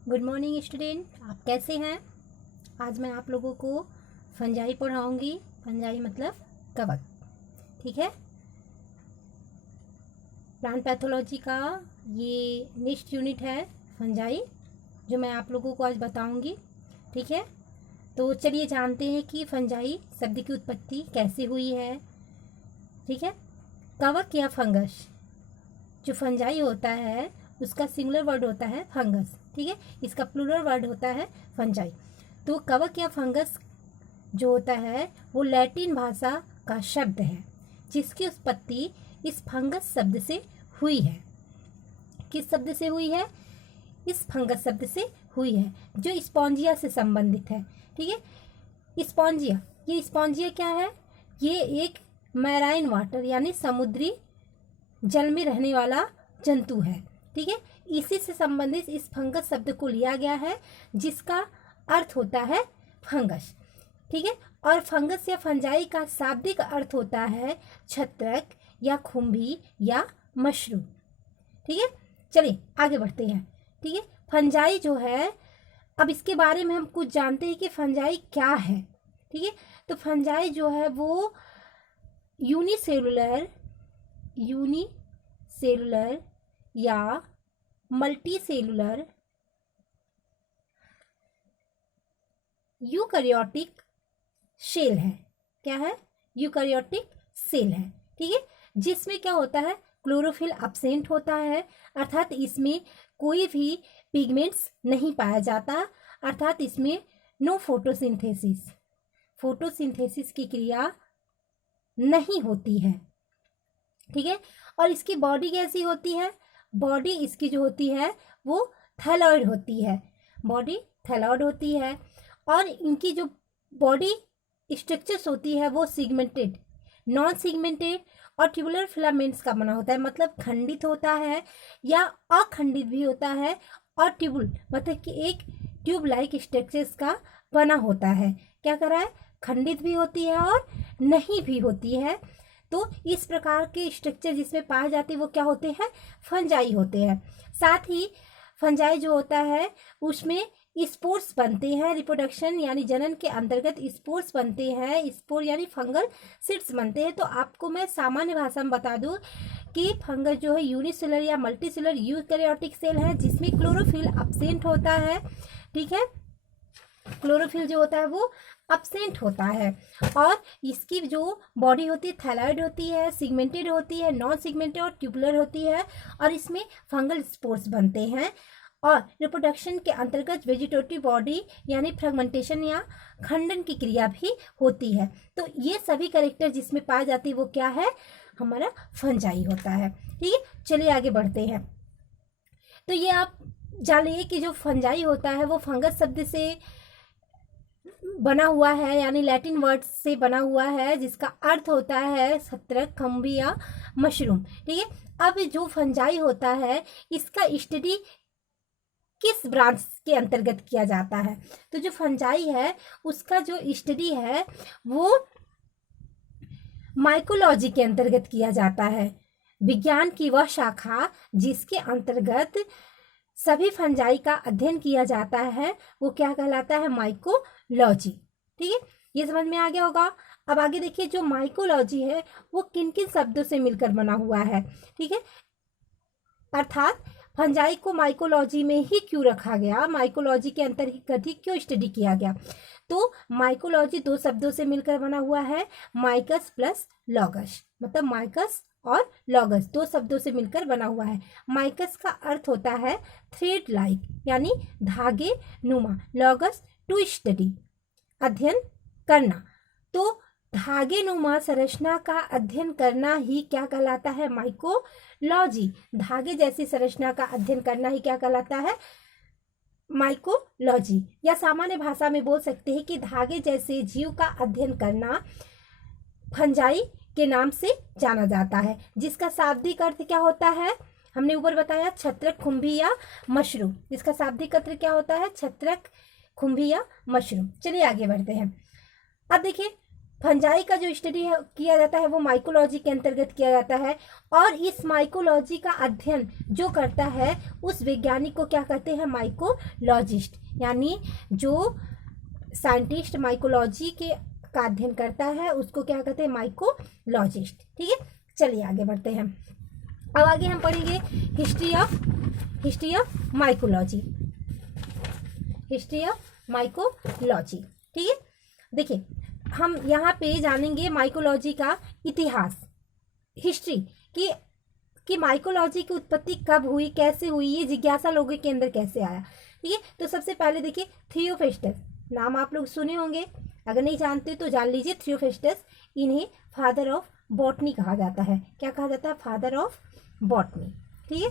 Good morning student, आप कैसे हैं। आज मैं आप लोगों को फंजाई पढ़ाऊंगी। फंजाई मतलब कवक, ठीक है। प्लांट पैथोलॉजी का ये नेक्स्ट यूनिट है फंजाई, जो मैं आप लोगों को आज बताऊंगी, ठीक है। तो चलिए जानते हैं कि फंजाई शब्द की उत्पत्ति कैसे हुई है, ठीक है। कवक या फंगस, जो फंजाई होता है उसका सिंगुलर वर्ड होता है फंगस, ठीक है। इसका प्लूरल वर्ड होता है फंजाई। तो कवक या फंगस जो होता है वो लैटिन भाषा का शब्द है, जिसकी उत्पत्ति इस फंगस शब्द से हुई है। किस शब्द से हुई है? इस फंगस शब्द से हुई है, जो स्पॉन्जिया से संबंधित है, ठीक है। स्पॉन्जिया, ये स्पॉन्जिया क्या है? ये एक मैराइन वाटर यानी समुद्री जल में रहने वाला जंतु है, ठीक है। इसी से संबंधित इस फंगस शब्द को लिया गया है, जिसका अर्थ होता है फंगस, ठीक है। और फंगस या फंजाई का शाब्दिक अर्थ होता है छत्रक या खुम्भी या मशरूम, ठीक है। चलिए आगे बढ़ते हैं, ठीक है। फंजाई जो है, अब इसके बारे में हम कुछ जानते हैं कि फंजाई क्या है, ठीक है। तो फंजाई जो है वो यूनिसेलुलर या मल्टीसेलुलर यूकैरियोटिक सेल है। क्या है? यूकैरियोटिक सेल है, ठीक है। जिसमें क्या होता है? क्लोरोफिल अब्सेंट होता है, अर्थात इसमें कोई भी पिगमेंट्स नहीं पाया जाता, अर्थात इसमें नो फोटोसिंथेसिस की क्रिया नहीं होती है, ठीक है। और इसकी बॉडी कैसी होती है? बॉडी इसकी जो होती है वो थैलॉइड होती है, बॉडी थैलॉइड होती है। और इनकी जो बॉडी स्ट्रक्चर्स होती है वो सिगमेंटेड, नॉन सिगमेंटेड और ट्यूबुलर फिलामेंट्स का बना होता है, मतलब खंडित होता है या अखंडित भी होता है। और ट्यूबुल मतलब कि एक ट्यूब लाइक स्ट्रक्चर्स का बना होता है। क्या कर रहा है? खंडित भी होती है और नहीं भी होती है। तो इस प्रकार के स्ट्रक्चर जिसमें पाए जाते हैं वो क्या होते हैं? फंजाई होते हैं। साथ ही फंजाई जो होता है उसमें स्पोर्स बनते हैं, रिप्रोडक्शन यानी जनन के अंतर्गत स्पोर्स बनते हैं, स्पोर यानी फंगल सीड्स बनते हैं। तो आपको मैं सामान्य भाषा में बता दूं कि फंगस जो है यूनिसेलुलर या मल्टीसेलुलर यूकैरियोटिक सेल है, जिसमें क्लोरोफिल अब्सेंट होता है, ठीक है। क्लोरोफिल जो होता है वो अब्सेंट होता है। और इसकी जो बॉडी होती है थैलॉइड होती है, सिगमेंटेड होती है, नॉन सिगमेंटेड और ट्यूबुलर होती है। और इसमें फंगल स्पोर्स बनते हैं। और रिप्रोडक्शन के अंतर्गत वेजिटेटिव बॉडी यानी फ्रेगमेंटेशन या खंडन की क्रिया भी होती है। तो ये सभी कैरेक्टर जिसमें पाए जाते हैं वो क्या है? हमारा फंजाई होता है, ठीक है। चलिए आगे बढ़ते हैं। तो ये आप जानिए कि जो फंजाई होता है वो फंगस शब्द से बना हुआ है, यानी लैटिन वर्ड से बना हुआ है, जिसका अर्थ होता है छत्रक, खम्भी या मशरूम, ठीक है। अब जो फंजाई होता है इसका स्टडी किस ब्रांच के अंतर्गत किया जाता है? तो जो फंजाई है उसका जो स्टडी है वो माइकोलॉजी के अंतर्गत किया जाता है। विज्ञान की वह शाखा जिसके अंतर्गत सभी फंजाई का अध्ययन किया जाता है वो क्या कहलाता है? माइकोलॉजी, ठीक है। ये समझ में आ गया होगा। अब आगे देखिए, जो माइकोलॉजी है वो किन किन शब्दों से मिलकर बना हुआ है, ठीक है। अर्थात फंजाई को माइकोलॉजी में ही क्यों रखा गया, माइकोलॉजी के अंतर्गत ही क्यों स्टडी किया गया? तो माइकोलॉजी दो शब्दों से मिलकर बना हुआ है, माइकस प्लस लॉगस, मतलब माइकस और लॉगस दो शब्दों से मिलकर बना हुआ है। माइकस का अर्थ होता है थ्रेड लाइक यानी धागे नुमा, लॉगस टू स्टडी अध्ययन करना। तो धागे नुमा संरचना का अध्ययन करना ही क्या कहलाता है? माइकोलॉजी। धागे जैसी संरचना का अध्ययन करना ही क्या कहलाता है? माइकोलॉजी। या सामान्य भाषा में बोल सकते हैं कि धागे जैसे जीव का अध्ययन करना फंजाई के नाम से जाना जाता है, जिसका शाब्दिक अर्थ क्या होता है? हमने ऊपर बताया छत्रक, खुम्भी या मशरूम। इसका शाब्दिक अर्थ क्या होता है? छत्रक, खुम्भी या मशरूम। चलिए आगे बढ़ते हैं। अब देखिए, फंजाई का जो स्टडी किया जाता है वो माइकोलॉजी के अंतर्गत किया जाता है, और इस माइकोलॉजी का अध्ययन जो करता है उस वैज्ञानिक को क्या कहते हैं, माइकोलॉजिस्ट। यानी जो साइंटिस्ट माइकोलॉजी के का अध्ययन करता है उसको क्या कहते हैं, माइकोलॉजिस्ट। ठीक है, चलिए आगे बढ़ते हैं। अब आगे हम पढ़ेंगे history of mycology. History of mycology. ठीक है, देखिए हम यहाँ पे जानेंगे माइकोलॉजी का इतिहास, हिस्ट्री कि माइकोलॉजी की उत्पत्ति कब हुई, कैसे हुई, ये जिज्ञासा लोगों के अंदर कैसे आया। ठीक है, तो सबसे पहले देखिए थियोफेस्टस, नाम आप लोग सुने होंगे, अगर नहीं जानते तो जान लीजिए। थियोफेस्टस, इन्हें फादर ऑफ बॉटनी कहा जाता है। क्या कहा जाता है, फादर ऑफ बॉटनी। ठीक है,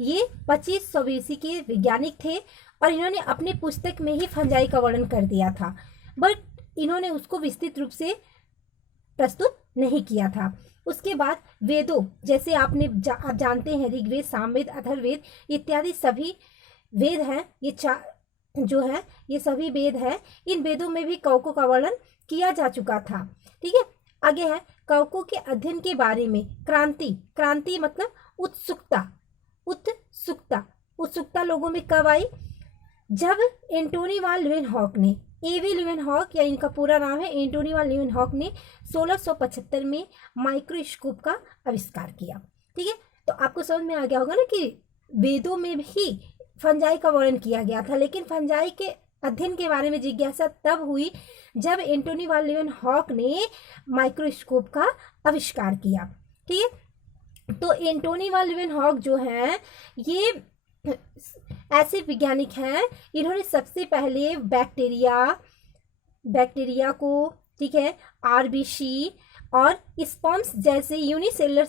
ये 2500 BC के वैज्ञानिक थे और इन्होंने अपनी पुस्तक में ही फंजाई का वर्णन कर दिया था, बट इन्होंने उसको विस्तृत रूप से प्रस्तुत नहीं किया था। उसके बाद वेदों, जैसे आप जानते हैं ऋग्वेद, सामवेद, अथर्ववेद इत्यादि सभी वेद हैं, ये जो है ये सभी वेद हैं। इन वेदों में भी कवकों का वर्णन किया जा चुका था। ठीक है, आगे है कवकों के अध्ययन के बारे में क्रांति मतलब उत्सुकता लोगों में कब आई, जब एंटोनी वान लीeuwenhoek ने, एवी लीeuwenhoek या इनका पूरा नाम है एंटोनी वान लीeuwenhoek ने 1675 में माइक्रोस्कोप का आविष्कार किया। ठीक है, तो आपको समझ में आ गया होगा ना कि वेदों में भी फंजाई का वर्णन किया गया था, लेकिन फंजाई के अध्ययन के बारे में जिज्ञासा तब हुई जब एंटोनी वान लीeuwenhoek ने माइक्रोस्कोप का आविष्कार किया। ठीक है, तो एंटोनी वान लीeuwenhoek जो है ये ऐसे वैज्ञानिक हैं, इन्होंने सबसे पहले बैक्टीरिया को, ठीक है, आरबीसी और स्पर्म्स जैसे यूनिसेलुलर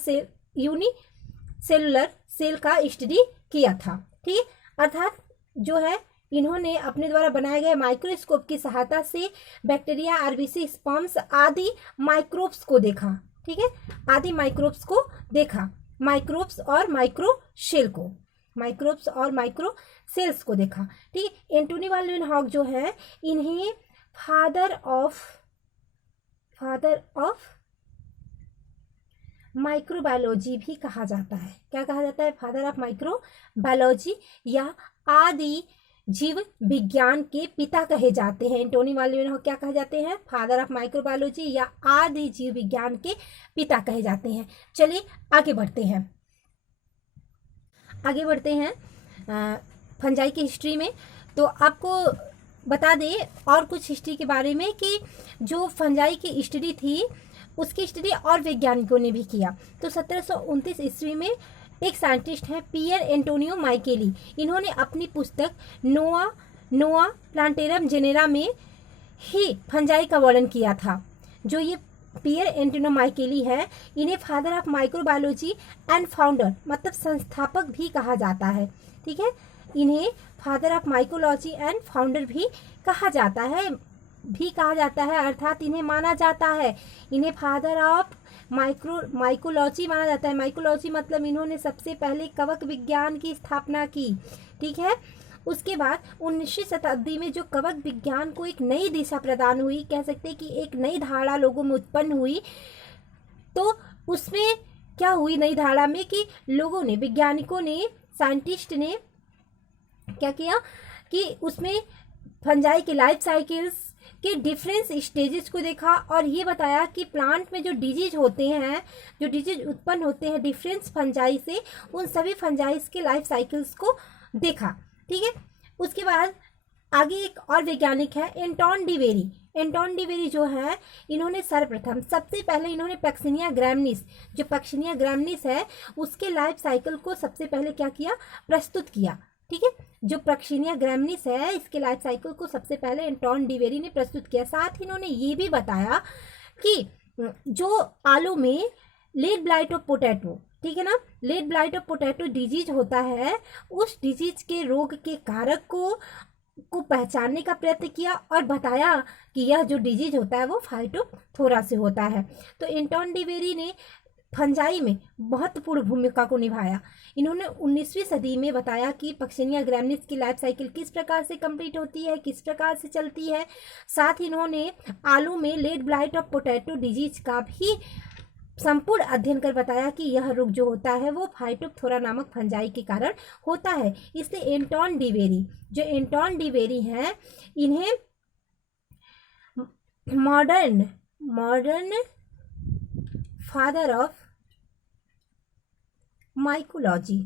सेल का स्टडी किया था। ठीक है, अर्थात जो है इन्होंने अपने द्वारा बनाए गए माइक्रोस्कोप की सहायता से बैक्टीरिया, आरबीसी, स्पर्म्स आदि माइक्रोब्स को देखा। ठीक है, आदि माइक्रोब्स को देखा, माइक्रोब्स और माइक्रो सेल्स को देखा। ठीक है, एंटोनी वान लीeuwenhoek जो है इन्हें फादर ऑफ माइक्रोबायोलॉजी भी कहा जाता है। क्या कहा जाता है, फादर ऑफ माइक्रोबायोलॉजी या आदि जीव विज्ञान के पिता कहे जाते हैं। एंटोनी वान लीeuwenhoek क्या कहे जाते हैं, फादर ऑफ माइक्रोबायोलॉजी या आदि जीव विज्ञान के पिता कहे जाते हैं। चलिए आगे बढ़ते हैं फंजाई की हिस्ट्री में। तो आपको बता दें और कुछ हिस्ट्री के बारे में कि जो फंजाई की स्टडी थी उसकी स्टडी और वैज्ञानिकों ने भी किया। तो 1729 ईस्वी में एक साइंटिस्ट है पियर एंटोनियो माइकेली, इन्होंने अपनी पुस्तक नोआ प्लांटेरम जेनेरा में ही फंजाई का वर्णन किया था। जो ये पियर एंटोनियो माइकेली है, इन्हें father of microbiology and founder मतलब संस्थापक भी कहा जाता है। ठीक है, इन्हें father of mycology and founder भी कहा जाता है, अर्थात इन्हें माना जाता है, इन्हें फादर ऑफ माइकोलॉजी माना जाता है। माइकोलॉजी मतलब इन्होंने सबसे पहले कवक विज्ञान की स्थापना की। ठीक है, उसके बाद 19वीं शताब्दी में जो कवक विज्ञान को एक नई दिशा प्रदान हुई, कह सकते हैं कि एक नई धारणा लोगों में उत्पन्न हुई। तो उसमें क्या हुई नई धारणा में कि लोगों ने, वैज्ञानिकों ने, साइंटिस्ट ने क्या किया कि उसमें फंजाई के लाइफ साइकिल्स के डिफरेंस स्टेजेस को देखा और ये बताया कि प्लांट में जो डिजीज होते हैं, जो डिजीज उत्पन्न होते हैं डिफरेंस फंजाई से, उन सभी फंजाइस के लाइफ साइकिल्स को देखा। ठीक है, उसके बाद आगे एक और वैज्ञानिक है एंटोन डिवेरी जो है, इन्होंने सर्वप्रथम सबसे पहले इन्होंने पैक्सिनिया ग्रामिनीस है उसके लाइफ साइकिल को सबसे पहले क्या किया, प्रस्तुत किया। ठीक है, जो पैक्सिनिया ग्रामिनीस है इसके लाइफ साइकिल को सबसे पहले एंटोन डिवेरी ने प्रस्तुत किया। साथ ही इन्होंने ये भी बताया कि जो आलू में लेट ब्लाइट ऑफ पोटैटो, ठीक है ना, late blight of potato disease होता है, उस डिजीज के रोग के कारक को पहचानने का प्रयत्न किया और बताया कि यह जो डिजीज होता है वो फाइटोप्थोरा से होता है। तो एंटोन डिवेरी ने फंजाई में महत्वपूर्ण भूमिका को निभाया। इन्होंने 19वीं सदी में बताया कि पक्सिनिया ग्रैमिनिस की लाइफ साइकिल किस प्रकार से कंप्लीट होती है, किस प्रकार से चलती है। साथ ही इन्होंने आलू में late blight of potato disease का भी संपूर्ण अध्ययन कर बताया कि यह रोग जो होता है वो फाइटोप्थोरा नामक फंजाई के कारण होता है। इसलिए एंटोन डिवेरी, जो एंटोन डिवेरी हैं, इन्हें मॉडर्न फादर ऑफ माइकोलॉजी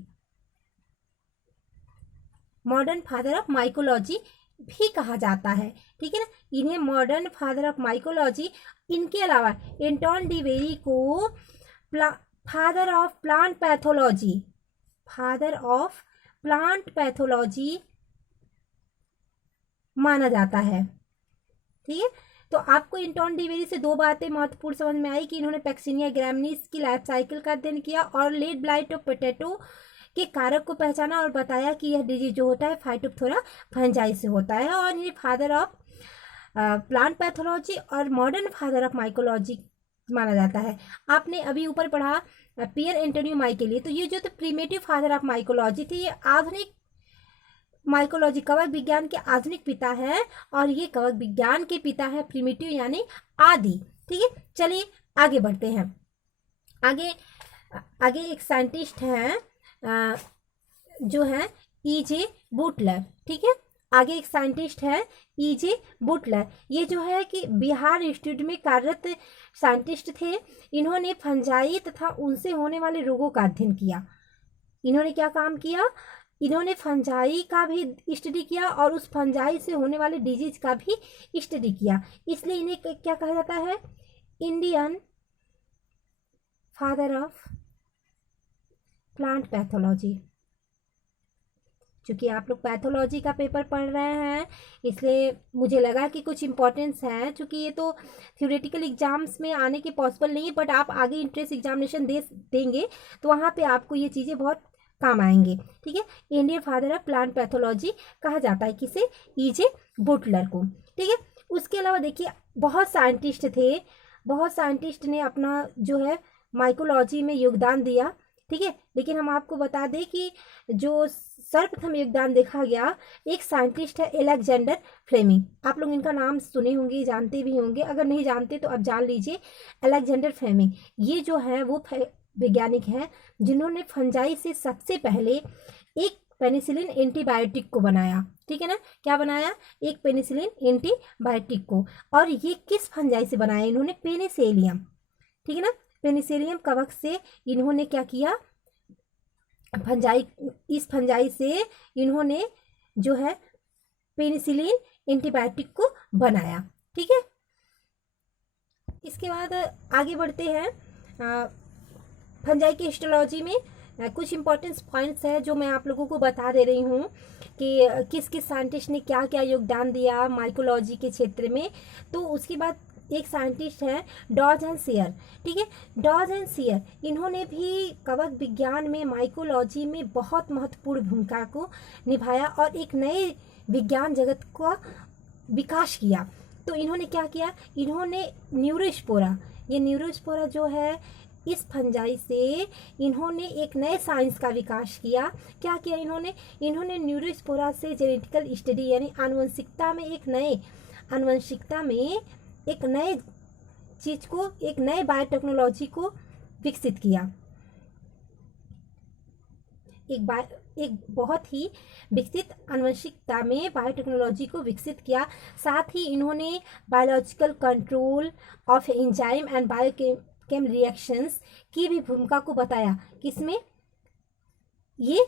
भी कहा जाता है। ठीक है ना, इन्हें मॉडर्न फादर ऑफ माइकोलॉजी। इनके अलावा एंटोन डिवेरी को फादर ऑफ प्लांट पैथोलॉजी माना जाता है। ठीक है, तो आपको एंटोन डिवेरी से दो बातें महत्वपूर्ण समझ में आई कि इन्होंने पैक्सिनिया ग्रैमिनिस की लाइफ साइकिल का अध्ययन किया और लेट ब्लाइट ऑफ पोटैटो के कारक को पहचाना और बताया कि यह डिजीज जो होता है फाइटोप्थोरा फंजाई से होता है, और इन्हें फादर ऑफ प्लांट पैथोलॉजी और मॉडर्न फादर ऑफ माइकोलॉजी माना जाता है। आपने अभी ऊपर पढ़ा पियर एंटोनियो माइकेली, तो ये जो तो प्रीमेटिव फादर ऑफ माइकोलॉजी थे, ये आधुनिक माइकोलॉजी कवक विज्ञान के आधुनिक पिता है, और ये कवक विज्ञान के पिता है प्रीमेटिव यानी आदि। ठीक है, चलिए आगे बढ़ते हैं। आगे एक साइंटिस्ट हैं जो है E.J. बुटलर। ठीक है, आगे एक साइंटिस्ट है E.J. बुटलर। ये जो है कि बिहार इंस्टीट्यूट में कार्यरत साइंटिस्ट थे। इन्होंने फंजाई तथा उनसे होने वाले रोगों का अध्ययन किया। इन्होंने क्या काम किया? इन्होंने फंजाई का भी स्टडी किया और उस फंजाई से होने वाले डिजीज का भी स्टडी किया। इसलिए इन्हें क्या कहा जाता है? Indian father of plant pathology. क्योंकि आप लोग पैथोलॉजी का पेपर पढ़ रहे हैं, इसलिए मुझे लगा कि कुछ इंपॉर्टेंस है। क्योंकि ये तो थ्योरेटिकल एग्जाम्स में आने के पॉसिबल नहीं है, बट आप आगे इंट्रेंस एग्जामिनेशन देंगे तो वहाँ पे आपको ये चीज़ें बहुत काम आएंगे। ठीक है, Indian father of plant pathology कहा जाता है किसे? E.J. बुटलर को। ठीक है, उसके अलावा देखिए बहुत साइंटिस्ट थे, बहुत साइंटिस्ट ने अपना जो है माइकोलॉजी में योगदान दिया। ठीक है, लेकिन हम आपको बता दें कि जो सर्वप्रथम योगदान देखा गया एक साइंटिस्ट है अलेक्जेंडर फ्लेमिंग। आप लोग इनका नाम सुने होंगे, जानते भी होंगे, अगर नहीं जानते तो अब जान लीजिए। अलेक्जेंडर फ्लेमिंग ये जो है वो वैज्ञानिक हैं जिन्होंने फंजाई से सबसे पहले एक पेनिसिलिन एंटीबायोटिक को बनाया। ठीक है ना, क्या बनाया? एक पेनिसिलिन एंटीबायोटिक को। और ये किस फंजाई से बनाया? इन्होंने पेनिसिलियम। ठीक है ना, पेनिसिलियम कवक से इन्होंने क्या किया? इस फंजाई से इन्होंने जो है पेनिसिलिन एंटीबायोटिक को बनाया। ठीक है, इसके बाद आगे बढ़ते हैं। फंजाई की हिस्टोलॉजी में कुछ इंपॉर्टेंट पॉइंट्स है जो मैं आप लोगों को बता दे रही हूँ कि किस किस साइंटिस्ट ने क्या क्या योगदान दिया माइकोलॉजी के क्षेत्र में। तो उसके बाद एक साइंटिस्ट है डॉज एंड सेयर। ठीक है, डॉज एंड सेयर इन्होंने भी कवक विज्ञान में माइकोलॉजी में बहुत महत्वपूर्ण भूमिका को निभाया और एक नए विज्ञान जगत का विकास किया। तो इन्होंने क्या किया? इन्होंने न्यूरोस्पोरा, ये न्यूरोस्पोरा जो है इस फंजाई से इन्होंने एक नए साइंस का विकास किया। क्या किया इन्होंने? इन्होंने न्यूरोस्पोरा से जेनेटिकल स्टडी यानी आनुवंशिकता में एक नए चीज को, एक नए बायोटेक्नोलॉजी को विकसित किया। एक बहुत ही विकसित आनुवंशिकता में बायोटेक्नोलॉजी को विकसित किया। साथ ही इन्होंने biological control of enzyme and biochem reactions की भी भूमिका को बताया। किसमें? ये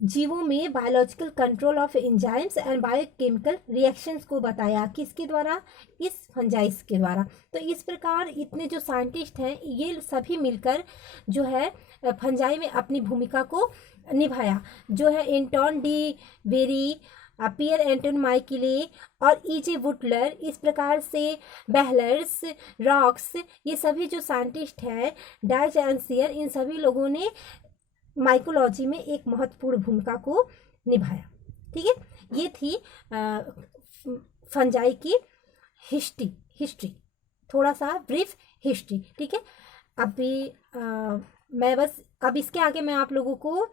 जीवों में biological control of enzymes and biochemical reactions को बताया। किसके द्वारा? इस फंजाइस के द्वारा। तो इस प्रकार इतने जो साइंटिस्ट हैं ये सभी मिलकर जो है फंजाई में अपनी भूमिका को निभाया। जो है एंटोन डी वेरी, पियर एंटोन माइकेले और E.J. बुटलर, इस प्रकार से बेहलर्स, रॉक्स, ये सभी जो साइंटिस्ट हैं, डॉज एंड सेयर, इन सभी लोगों ने माइकोलॉजी में एक महत्वपूर्ण भूमिका को निभाया। ठीक है, ये थी फंजाई की हिस्ट्री, थोड़ा सा ब्रीफ हिस्ट्री। ठीक है, अभी मैं बस अब इसके आगे मैं आप लोगों को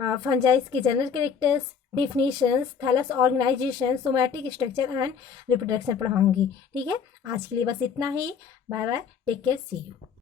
फंजाइस के general characters, definitions, thallus organisation, somatic structure and reproduction पढ़ाऊंगी। ठीक है, आज के लिए बस इतना ही। Bye bye, take care, see you.